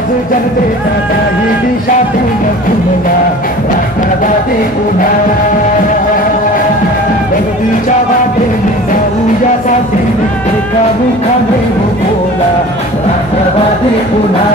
आवाज जनतेचा काही दिशातून खुलला राष्ट्रवादी पुन्हा प्रगतीच्या वाटेने जाऊ यासाठी एका मुखाने बोला राष्ट्रवादी पुन्हा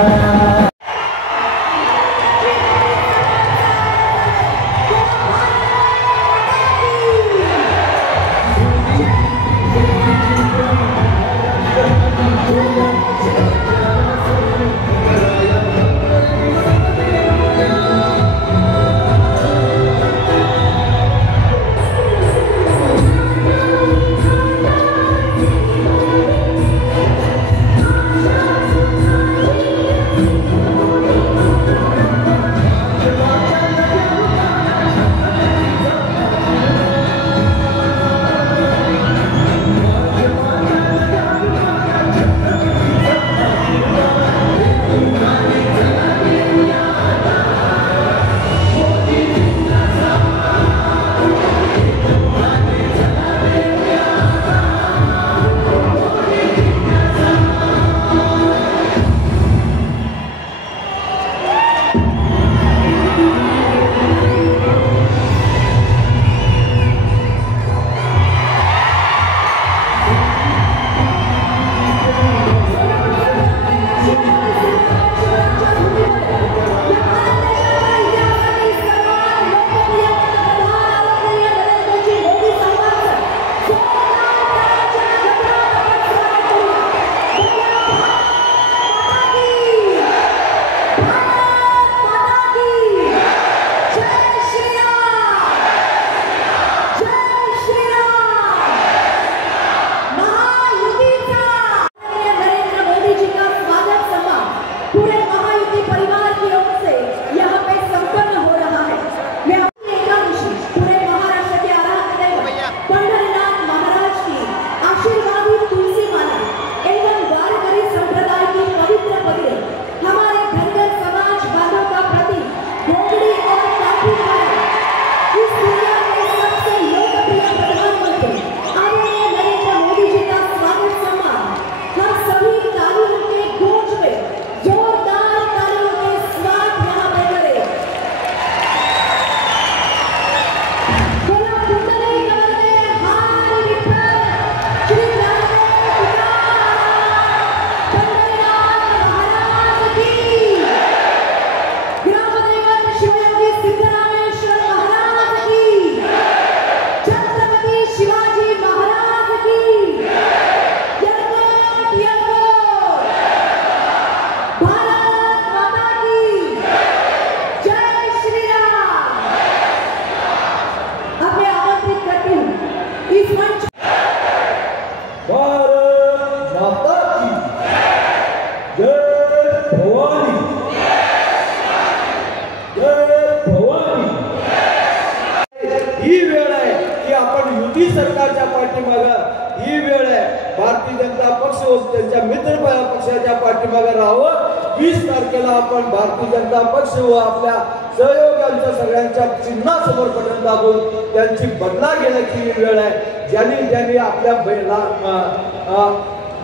सरकारच्या पाठीमागे ही वेळ आहे. भारतीय जनता पक्ष त्यांच्या मित्र पक्षाच्या पाठीमागे राहावं. 20 तारखेला आपण भारतीय जनता पक्ष व आपल्या सहयोगांच्या सगळ्यांच्या चिन्हासमोर बटन दाबून त्यांची बदला घेण्याची ही वेळ आहे. ज्यांनी आपल्या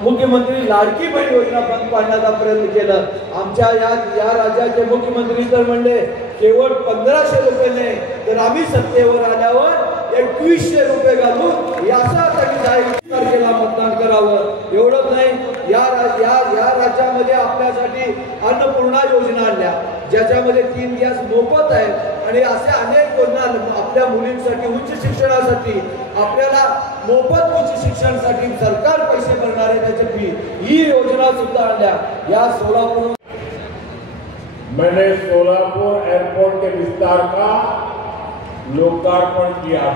मुख्यमंत्री लाडकी बहीण योजना बंद पाडण्याचा प्रयत्न केला. आमच्या या राज्याचे मुख्यमंत्री तर म्हणले केवळ 1500 रुपये नाही तर आम्ही सत्तेवर आल्यावर 2100 रुपये घालून यासाठी 20 तारखेला मतदान करावं. एवढंच नाही, या राज्यामध्ये आपल्यासाठी अन्नपूर्णा योजना आणल्या ज्याच्यामध्ये 3 गॅस मोफत आहेत आणि अशा अनेक योजना आपल्या मुलींसाठी उच्च शिक्षणासाठी आपल्याला मोफत उच्च शिक्षणासाठी सरकार पैसे भरणार आहे त्याची फी ही योजना सुद्धा आणल्या. या सोलापूर मैंने सोलापुर एयरपोर्ट के विस्तार का लोकार्पण किया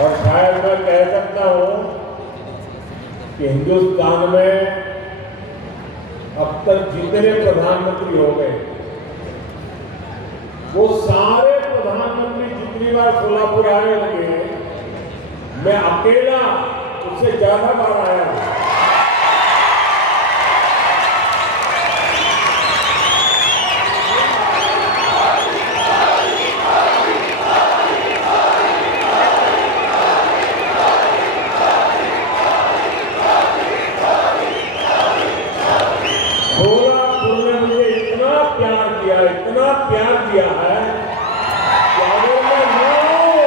और शायद मैं कह सकता हूं कि हिंदुस्तान में अब तक जितने प्रधानमंत्री हो गए वो सारे प्रधानमंत्री जितनी बार सोलापुर आए होंगे मैं अकेला उससे ज्यादा बार आया हूं. प्यार दिया है कि अगर मैं ना हूं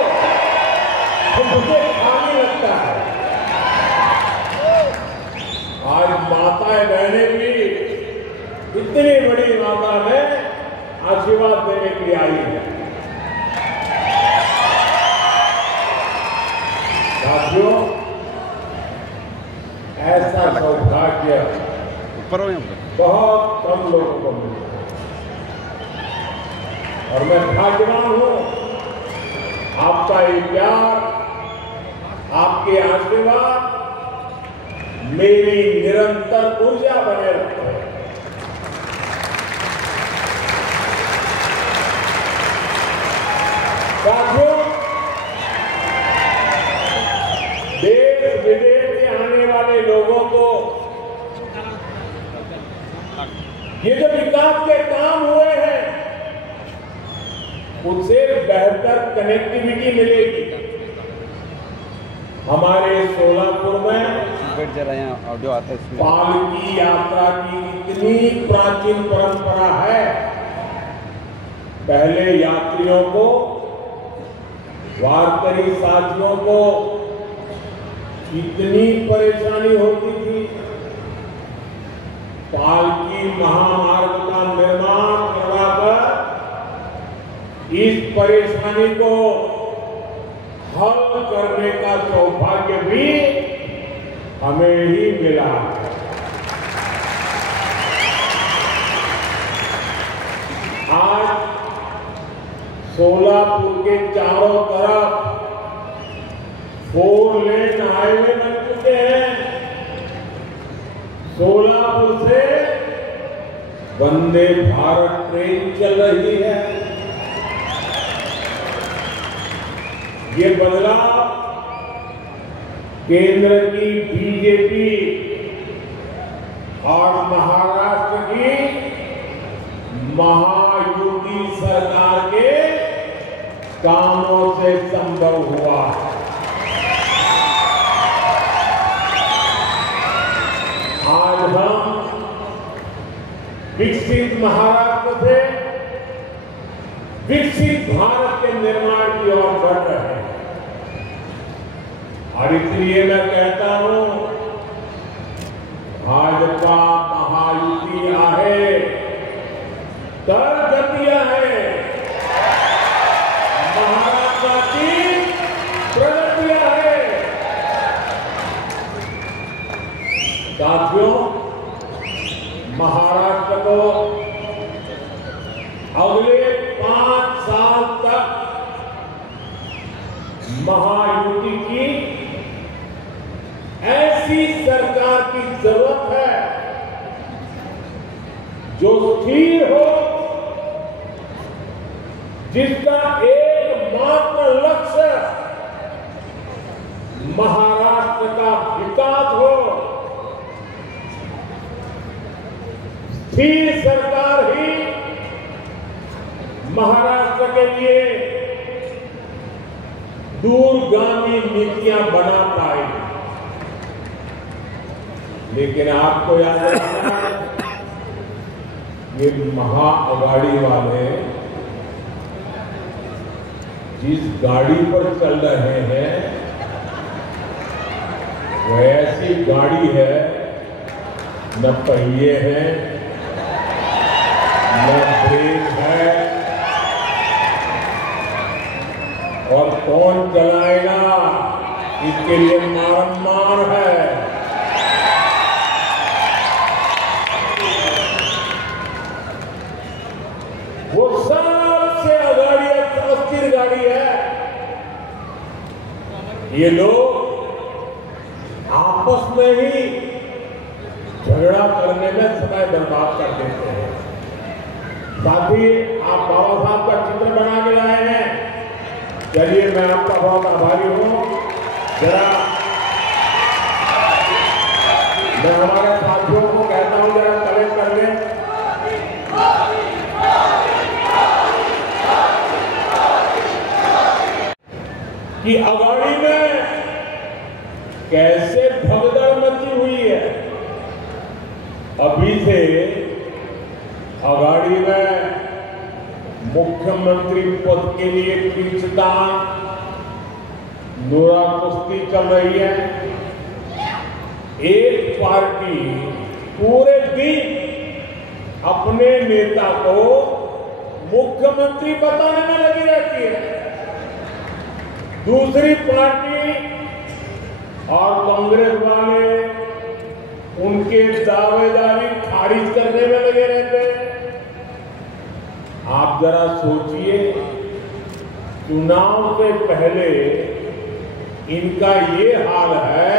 तो मुझे खाली लगता है। आज माताएं बहनें भी इतनी बड़ी मात्रा में आशीर्वाद देने के लिए आई है। साथियों, ऐसा सौभाग्य बहुत कम लोगों को मिलता है और मैं भाग्यवान हूं। आपका ये प्यार, आपके आशीर्वाद मेरी निरंतर ऊर्जा बने रखते हैं। साथियों, देश विदेश से आने वाले लोगों को ये जो विकास के काम हुए हैं उससे बेहतर कनेक्टिविटी मिलेगी। हमारे सोलापुर में ऑडियो आता है इसमें। पालकी यात्रा की इतनी प्राचीन परंपरा है। पहले यात्रियों को, वारकरी साथियों को इतनी परेशानी होती थी। पालकी महामार्ग का निर्माण करवाकर इस परेशानी को हल करने का सौभाग्य भी हमें ही मिला है। आज सोलापुर के चारों तरफ 4 लेन हाईवे बन चुके हैं। सोलापुर से वंदे भारत ट्रेन चल रही है। ये बदलाव केंद्र की बीजेपी और महाराष्ट्र की महायुति सरकार के कामों से संभव हुआ है। आज हम विकसित महाराष्ट्र से विकसित भारत के निर्माण की ओर बढ़ रहे हैं और इसलिए मैं कहता हूं, भाजपा महायुति आहे तर गतिया है, महाराष्ट्र की प्रगतियां है। साथियों, महाराष्ट्र को अगले 5 साल तक महायुति की ऐसी सरकार की जरूरत है जो स्थिर हो, जिसका एकमात्र लक्ष्य महाराष्ट्र का विकास हो। स्थिर सरकार ही महाराष्ट्र के लिए दूरगामी नीतियां बना पाएगी। लेकिन आपको याद रखना है, ये महाअघाड़ी वाले जिस गाड़ी पर चल रहे हैं वो ऐसी गाड़ी है, न पहिए हैं, न ब्रेक है, और कौन चलाएगा इसके लिए मारमार है। वो सबसे अस्थिर गाड़ी है। ये लोग आपस में ही झगड़ा करने में समय बर्बाद कर देते हैं। साथ ही आप बाबा साहब का चित्र बना के लाए हैं, चलिए मैं आपका बहुत आभारी हूं। जरा मैं हमारे साथियों को कहता हूं, जरा कलेक्ट कर लें। कि अघाड़ी में कैसे भगदड़ मची हुई है। अभी से अघाड़ी में मुख्यमंत्री पद के लिए खींचतान नोरा कुश्ती चल रही है। एक पार्टी पूरे दिन अपने नेता को मुख्यमंत्री बताने में लगी रहती है, दूसरी पार्टी और कांग्रेस वाले उनके दावेदारी खारिज करने में लगे रहते हैं। आप जरा सोचिए, चुनाव से पहले इनका ये हाल है,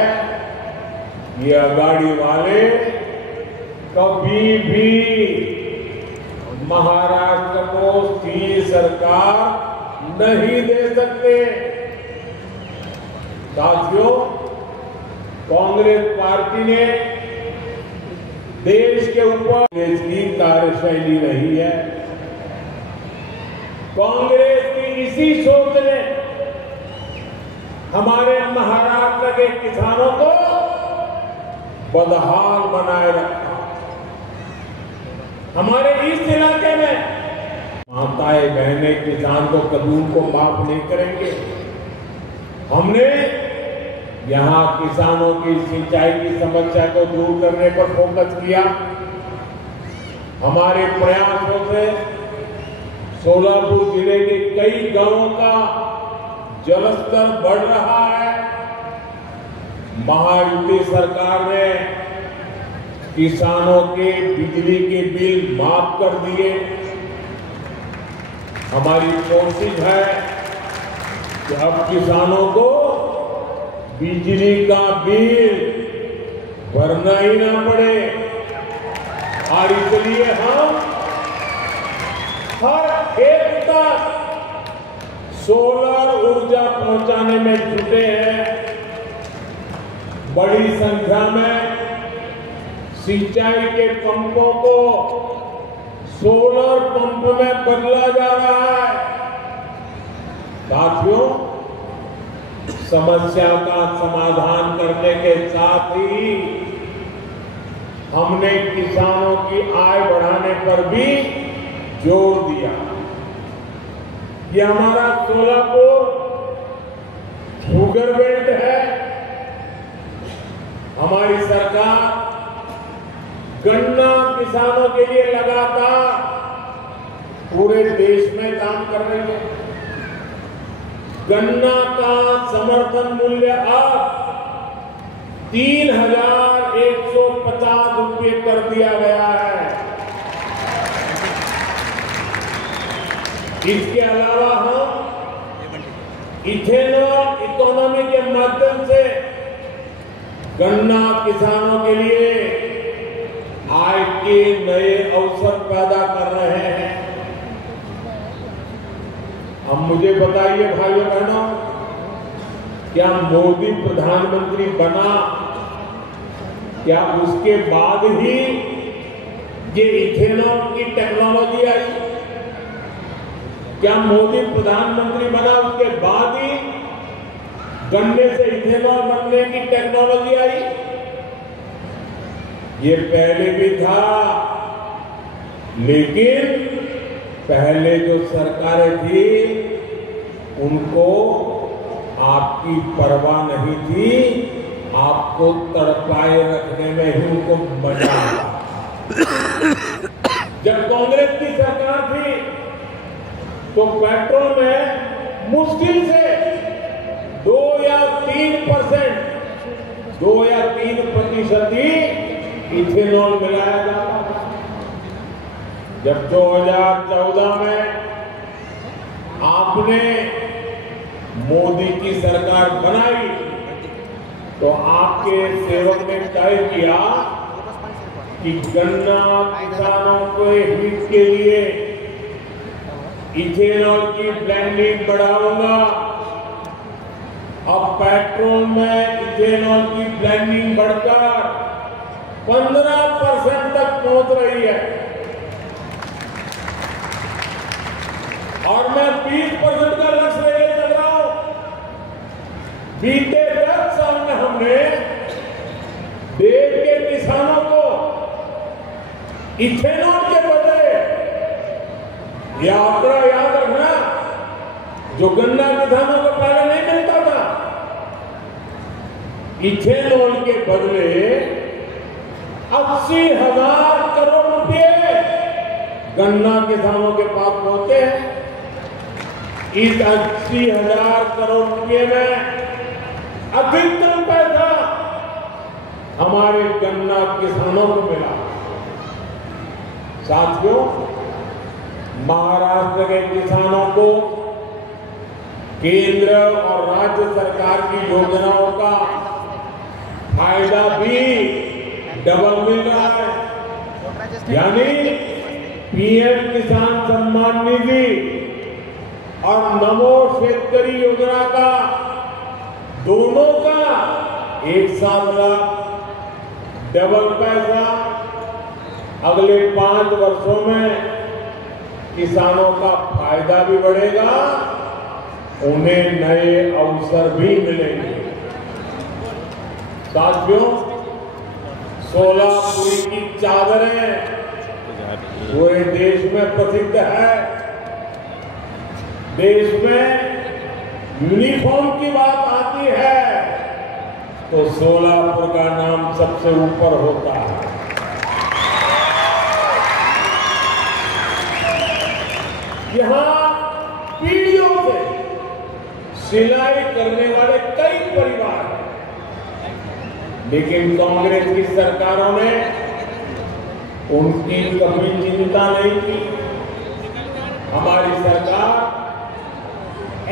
ये अगाड़ी वाले कभी भी महाराष्ट्र को स्थिर सरकार नहीं दे सकते। साथियों, कांग्रेस पार्टी ने देश के ऊपर देश की कार्यशैली रही है। कांग्रेस की इसी सोच ने हमारे महाराष्ट्र के किसानों को बदहाल बनाए रखा। हमारे इस इलाके में माताएं बहनें किसान को कभी को माफ नहीं करेंगे। हमने यहां किसानों की सिंचाई की समस्या को दूर करने पर फोकस किया। हमारे प्रयासों से सोलापुर जिले के कई गांवों का जलस्तर बढ़ रहा है। महायुति सरकार ने किसानों के बिजली के बिल माफ कर दिए। हमारी कोशिश है कि अब किसानों को बिजली का बिल भरना ही ना पड़े, और इसलिए हम हर एक तक सोलर ऊर्जा पहुंचाने में जुटे हैं। बड़ी संख्या में सिंचाई के पंपों को सोलर पंप में बदला जा रहा है। साथियों, समस्या का समाधान करने के साथ ही हमने किसानों की आय बढ़ाने पर भी जोर दिया। ये हमारा सोलापुर शुगर बेल्ट है। हमारी सरकार गन्ना किसानों के लिए लगातार पूरे देश में काम कर रही है। गन्ना का समर्थन मूल्य अब 3,150 रुपये कर दिया गया है। इसके अलावा हम इथेनॉल इकोनॉमी के माध्यम से गन्ना किसानों के लिए आय के नए अवसर पैदा कर रहे हैं। अब मुझे बताइए भाइयों बहनों, क्या मोदी प्रधानमंत्री बना, क्या उसके बाद ही ये इथेनॉल की टेक्नोलॉजी आई? क्या मोदी प्रधानमंत्री बना उसके बाद ही गन्ने से इथेनॉल बनने की टेक्नोलॉजी आई? ये पहले भी था, लेकिन पहले जो सरकारें थी उनको आपकी परवाह नहीं थी, आपको तड़पाए रखने में ही उनको मजा आता। जब कांग्रेस की सरकार थी तो पेट्रोल में मुश्किल से 2 या 3% ही इथेनॉल मिलाया जाता था। जब 2014 में आपने मोदी की सरकार बनाई तो आपके सेवक ने तय किया कि गन्ना किसानों के हित के लिए इथेनॉल की ब्लेंडिंग बढ़ाऊंगा। अब पेट्रोल में इथेनॉल की ब्लेंडिंग बढ़कर 15% तक पहुंच रही है, और मैं 20% का लक्ष्य लेकर चल रहा हूं। बीते 10 साल में हमने देश के किसानों को इथेनॉल के बदले यह आंकड़ा याद रखना, जो गन्ना किसानों को पहले नहीं मिलता था, इथेनॉल के बदले 80,000 करोड़ रुपए गन्ना किसानों के पास पहुंचे हैं। इस 80,000 करोड़ रुपए में अधिकतम पैसा हमारे गन्ना किसानों को मिला। साथियों, महाराष्ट्र के किसानों को केंद्र और राज्य सरकार की योजनाओं का फायदा भी डबल मिल रहा है। यानी पीएम किसान सम्मान निधि और नमो शेतकरी योजना का, दोनों का एक साथ लाभ, डबल पैसा। अगले 5 वर्षों में किसानों का फायदा भी बढ़ेगा, उन्हें नए अवसर भी मिलेंगे। साथियों, सोलापुरी की चादरें पूरे देश में प्रसिद्ध है। देश में यूनिफॉर्म की बात आती है तो सोलापुर का नाम सबसे ऊपर होता है। यहां पीढ़ियों से सिलाई करने वाले कई परिवार हैं, लेकिन कांग्रेस की सरकारों ने उनकी कभी चिंता नहीं की। हमारी सरकार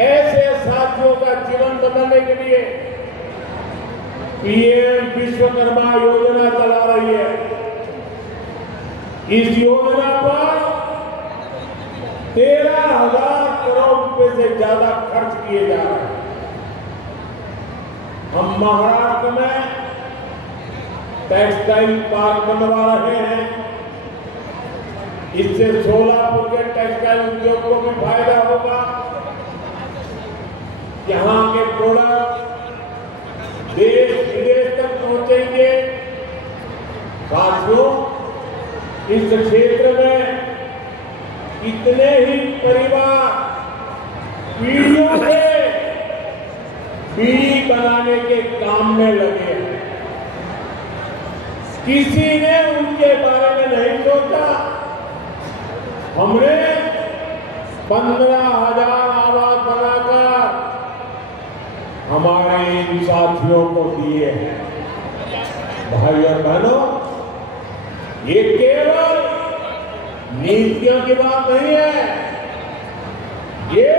ऐसे साथियों का जीवन बदलने के लिए पीएम विश्वकर्मा योजना चला रही है। इस योजना पर 13,000 करोड़ रुपए से ज्यादा खर्च किए जा रहे हैं। हम महाराष्ट्र में टेक्सटाइल पार्क बनवा रहे हैं। इससे सोलापुर के टेक्सटाइल उद्योग को भी फायदा होगा। यहाँ के प्रोडक्ट देश विदेश तक पहुंचेंगे। साथियों, इस क्षेत्र में कितने ही परिवार पीढ़ियों से बीड़ी बनाने के काम में लगे हैं। किसी ने उनके बारे में नहीं सोचा। हमने 15,000 आवास बनाकर हमारे इन साथियों को दिए हैं। भाई और बहनों, ये केवल नीतियों की बात नहीं है, ये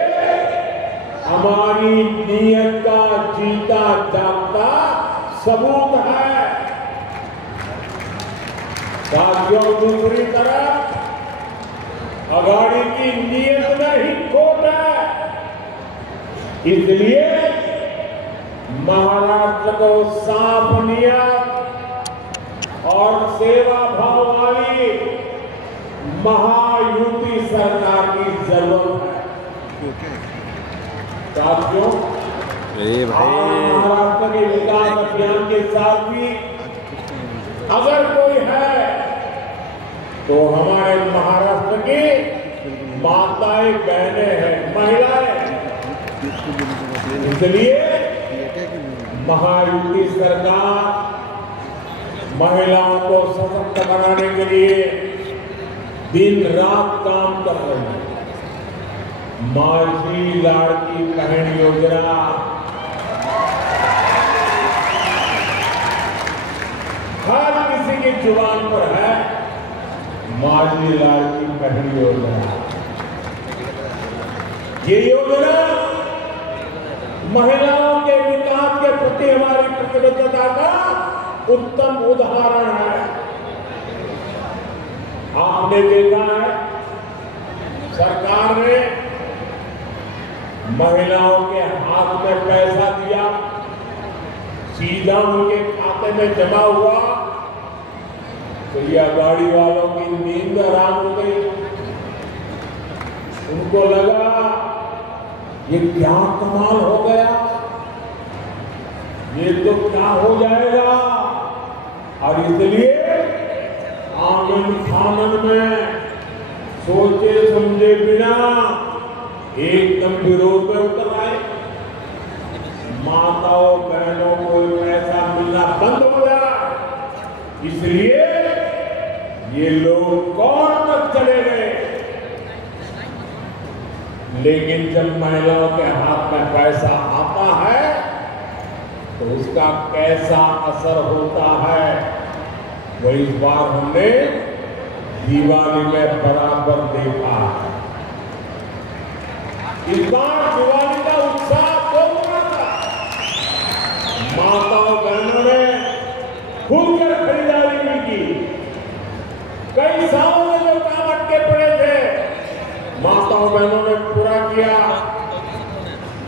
हमारी नीयत का जीता जागता सबूत है। साथियों, दूसरी तरफ अघाड़ी की नीयत में ही खोट है। इसलिए महाराष्ट्र को साफ नीयत और सेवा भाव वाली महायुति सरकार की जरूरत है। साथियों, महाराष्ट्र के विकास अभियान के साथ भी अगर कोई है तो हमारे महाराष्ट्र की माताएं, बहनें हैं, महिलाएं। इसलिए महायुति सरकार महिलाओं को सशक्त बनाने के लिए दिन रात काम कर रही है। माझी लाड़की बहन योजना हर किसी की जुबान पर है। माझी लाड़की बहन योजना, ये योजना महिलाओं के विकास के प्रति हमारी प्रतिबद्धता का उत्तम उदाहरण है। आपने देखा है, सरकार ने महिलाओं के हाथ में पैसा दिया, सीधा उनके खाते में जमा हुआ तो यह गाड़ी वालों की नींद हराम हो गई। उनको लगा ये क्या कमाल हो गया, ये तो क्या हो जाएगा। और इसलिए आंगन फानन में सोचे समझे बिना एकदम विरोध में उतर आए। माताओं बहनों को पैसा मिलना बंद हो गया, इसलिए ये लोग कौन तक चले गए। लेकिन जब महिलाओं के हाथ में पैसा आता है तो उसका कैसा असर होता है वो इस बार हमने दिवाली में बराबर देखा है। इस बार दिवाली का उत्साह दोगुना था। माताओं बहनों ने खुलकर खरीदारी भी की। कई सालों में जो काम अटके पड़े थे माताओं बहनों ने पूरा किया।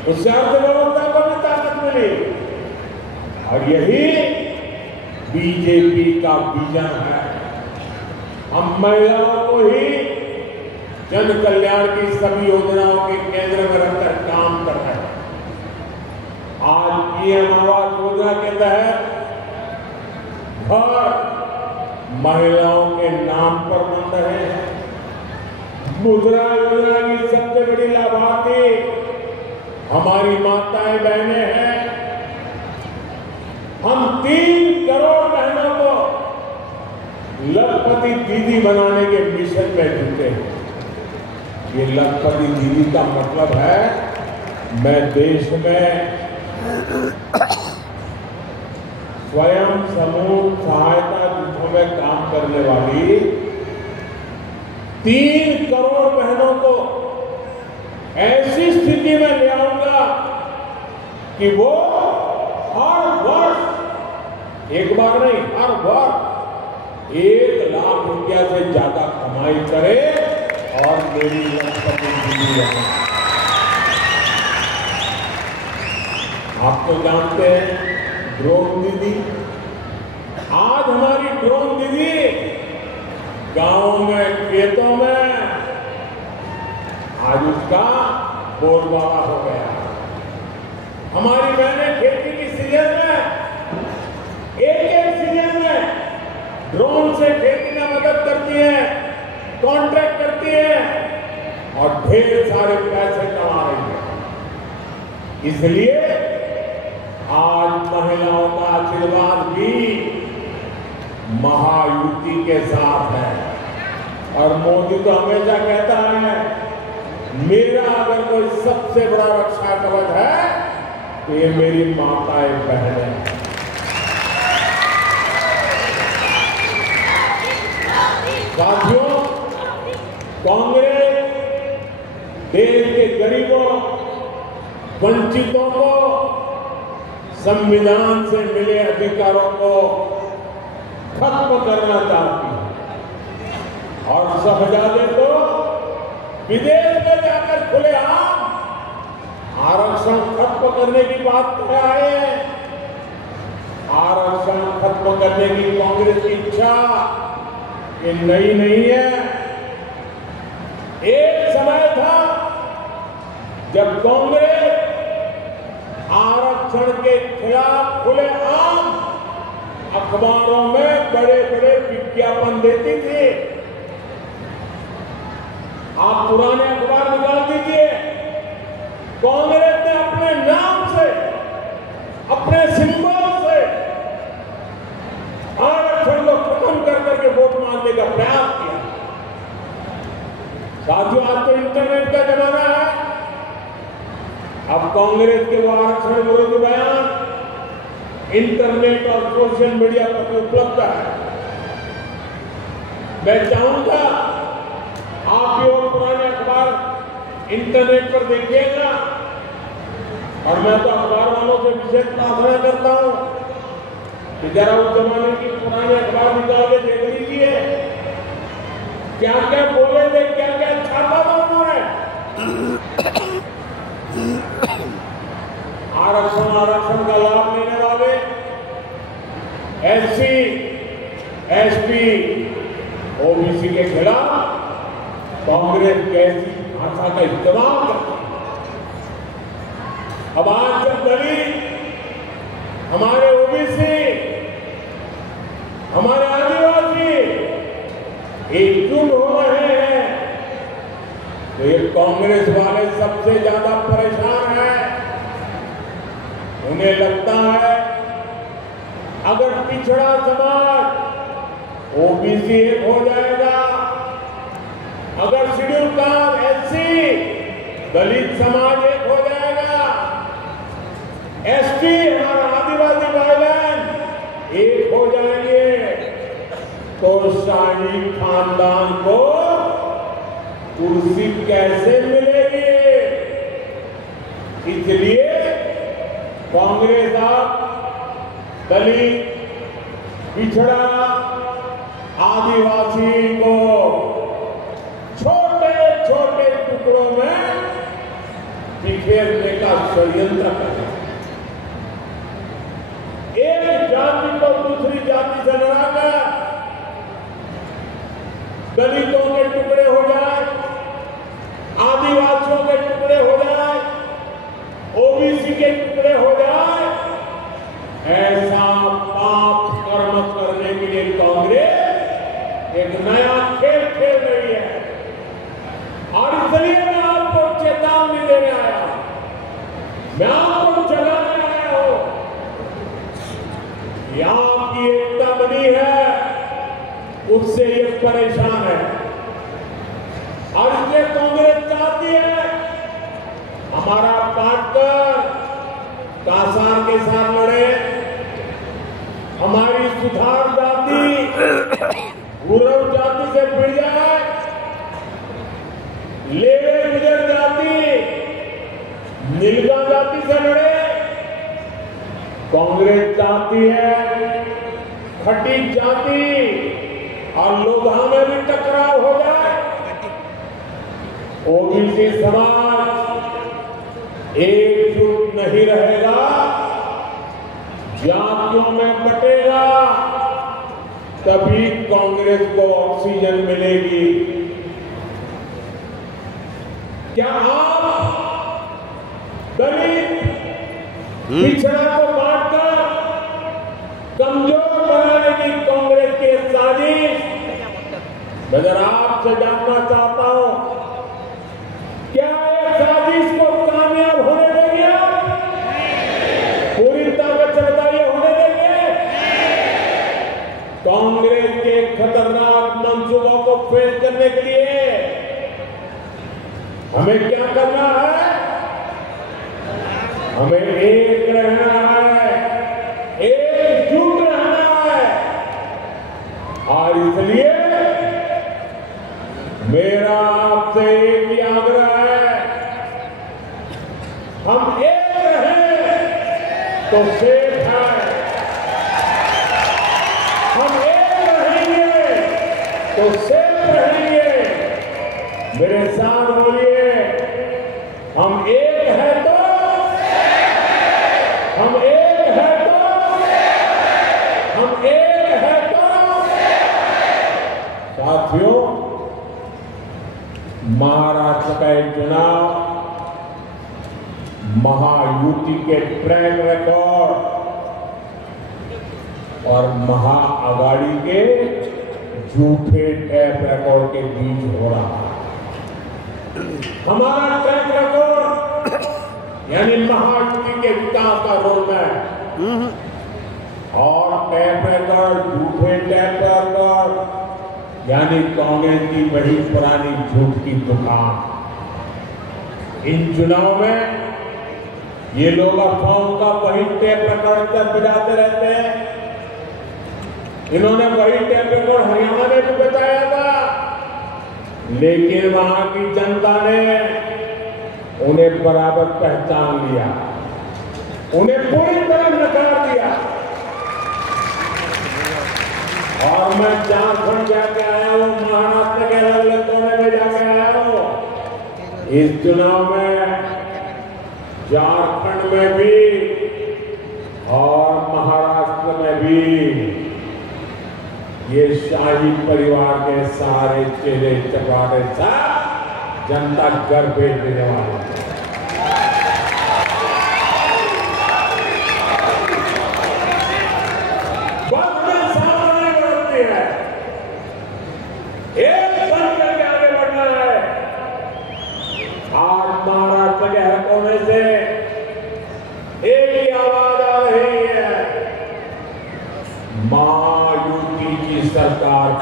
उससे अर्थव्यवस्था को भी ताकत मिली और यही बीजेपी का विजन है। हम महिलाओं को ही जन कल्याण की सभी योजनाओं के केंद्र में रखकर काम कर रहे हैं। आज पीएम आवास योजना के तहत घर महिलाओं के नाम पर बन रहे हैं। मुद्रा योजना की सबसे बड़ी लाभार्थी हमारी माताएं बहनें हैं। हम 3 करोड़ बहनों को लखपति दीदी बनाने के मिशन में जुटे हैं। ये लखपति दीदी का मतलब है मैं देश में स्वयं समूह सहायता जूथों में काम करने वाली 3 करोड़ बहनों को ऐसी स्थिति में ले आऊंगा कि वो हर वर्ष, एक बार नहीं, हर वर्ष 1 लाख रुपया से ज्यादा कमाई करे और मेरी लखपति दीदी रहे। आप तो जानते हैं ड्रोन दीदी। आज हमारी ड्रोन दीदी गांवों में, खेतों में आज उसका बोलबाला हो गया। हमारी बहनें खेती की सीजन में, एक सीजन में ड्रोन से खेती में मदद करती है, कॉन्ट्रैक्ट करती है और ढेर सारे पैसे कमा रही है। इसलिए आज महिलाओं का आशीर्वाद भी महायुति के साथ है। और मोदी तो हमेशा कहता है मेरा अगर कोई सबसे बड़ा रक्षा कवच है तो ये मेरी माताएं बहनें। साथियों, कांग्रेस देश के गरीबों, वंचितों को संविधान से मिले अधिकारों को खत्म करना चाहती है और शहजादे को विदेश में जाकर खुलेआम आरक्षण खत्म करने की बात कर रहे हैं। आरक्षण खत्म करने की कांग्रेस की इच्छा ये नई नहीं है। एक समय था जब कांग्रेस आरक्षण के खिलाफ खुलेआम अखबारों में बड़े बड़े विज्ञापन देती थी। आप पुराने अखबार निकाल दीजिए, कांग्रेस ने अपने नाम से, अपने सिंबल से आरक्षण को खत्म कर करके वोट मांगने का प्रयास किया। साथियों, आज तो इंटरनेट का जमाना है। अब कांग्रेस के वो आरक्षण विरोधी बयान इंटरनेट और सोशल मीडिया पर उपलब्ध है। मैं चाहूंगा आप ये पुराने अखबार इंटरनेट पर देखिएगा और मैं तो अखबार वालों से विशेष प्रार्थना करता हूं कि जरा उस जमाने की पुराने अखबार निकाल के देख लीजिए क्या क्या बोले थे, क्या क्या छापा था उन्होंने। आरक्षण का लाभ लेने वाले एससी, एसटी, ओबीसी के खिलाफ कांग्रेस कैसी भाषा का इस्तेमाल करती है। अब आज जब दलित, हमारे ओबीसी, हमारे आदिवासी एकजुट हो रहे हैं तो ये कांग्रेस वाले सबसे ज्यादा परेशान हैं। उन्हें लगता है अगर पिछड़ा समाज ओबीसी एक हो जाएगा, अगर शेड्यूल कास्ट एससी दलित समाज एक हो जाएगा, एसटी हमारा आदिवासी भाई बहन एक हो जाएंगे, तो शाही खानदान को कुर्सी कैसे मिलेगी। इसलिए कांग्रेस अब दलित, पिछड़ा, आदिवासी को छोटे छोटे टुकड़ों में बिखेरने का षड्यंत्र कर रहा है। एक जाति को दूसरी जाति से लड़ाकर दलितों के टुकड़े हो जाए, आदिवासियों के टुकड़े हो जाए, ओबीसी के टुकड़े हो जाए, ऐसा पाप कर्म करने के लिए कांग्रेस एक नया खेल खेल रही है। और इसलिए मैं आपको चेतावनी देने आया, मैं आपको जगाने आया हूं। यहां की एकता बनी है, उससे ये परेशान है। और इसलिए कांग्रेस चाहती है हमारा पार्टनर कासार के साथ लड़े, हमारी सुधार जाति गुरव जाति से भिड़ जाए, लेवे गुजर जाति नीलगा जाति से लड़े। कांग्रेस चाहती है खटीक जाति और लोधा में भी टकराव हो जाए, ओबीसी समाज एकजुट नहीं रहेगा, जातियों में बटेगा, तभी कांग्रेस को ऑक्सीजन मिलेगी। क्या आप दलित पिछड़ा को बांटकर कमजोर बनाने की कांग्रेस की साजिश, मैं जरा आपसे जानना चाहता हूं, क्या ये साजिश को कामयाब होने देंगे आप? पूरी ताकत से बताइए, होने देंगे? कांग्रेस के खतरनाक मंसूबों को फेल करने के लिए हमें क्या करना है? हमें एक रहना है, एकजुट रहना है। और इसलिए मेरा आपसे एक ही आग्रह है, हम एक रहें तो सेफ है, हम एक रहेंगे तो सेफ रहेंगे। मेरे साथ बोलिए, हम एक है तो, हम एक है तो, हम एक है तो। साथियों, महाराष्ट्र का एक चुनाव महायुति के ट्रैक रिकॉर्ड और महाआघाड़ी के झूठे ट्रैक रिकॉर्ड के बीच हो रहा है। हमारा ट्रैक रिकॉर्ड यानी महायुति के विकास का रोडमैप, और ट्रैक रिकॉर्ड झूठे ट्रैक रिकॉर्ड यानी कांग्रेस की बड़ी पुरानी झूठ की दुकान। इन चुनाव में ये लोग अफवाहों का वही टेप रिकॉर्ड तक बिगाड़ते रहते हैं। इन्होंने वही टेप रिकॉर्ड हरियाणा में भी बताया था, लेकिन वहां की जनता ने उन्हें बराबर पहचान लिया, उन्हें पूरी तरह नकार दिया। और मैं झारखंड जाके आया हूं, महाराष्ट्र के अलग अलग कोने में जाके आया हूं। इस चुनाव में झारखंड में भी और महाराष्ट्र में भी ये शाही परिवार के सारे चेहरे चपाटे सब जनता घर भेज देने वाले हैं। वक्त में सावधानी बरतनी है, एक बन करके आगे बढ़ना है।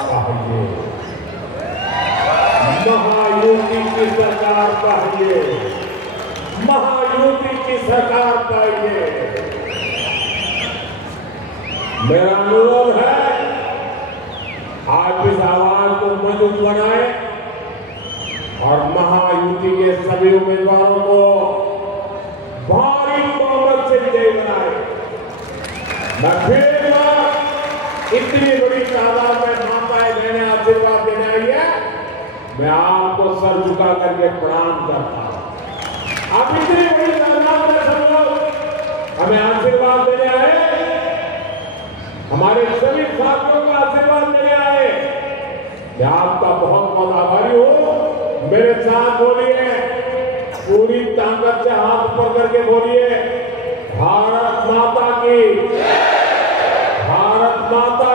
चाहिए, महायुति की सरकार चाहिए, महायुति की सरकार चाहिए। मेरा अनुरोध है, आप इस आवाज को मजबूत बनाए और महायुति के सभी उम्मीदवारों को भारी बहुमत से विजयी बनाए। मैं फिर एक बार इतनी बड़ी तादाद में माताएं देने आशीर्वाद देने आई है, मैं आपको सर झुका करके प्रणाम करता हूं। आप इतनी बड़ी तादाद में सब लोग हमें आशीर्वाद देने आए, हमारे सभी साथियों का आशीर्वाद देने आए, मैं आपका बहुत बहुत आभारी हूं। मेरे साथ बोलिए, पूरी ताकत से हाथ ऊपर करके बोलिए, भारत माता की, भारत माता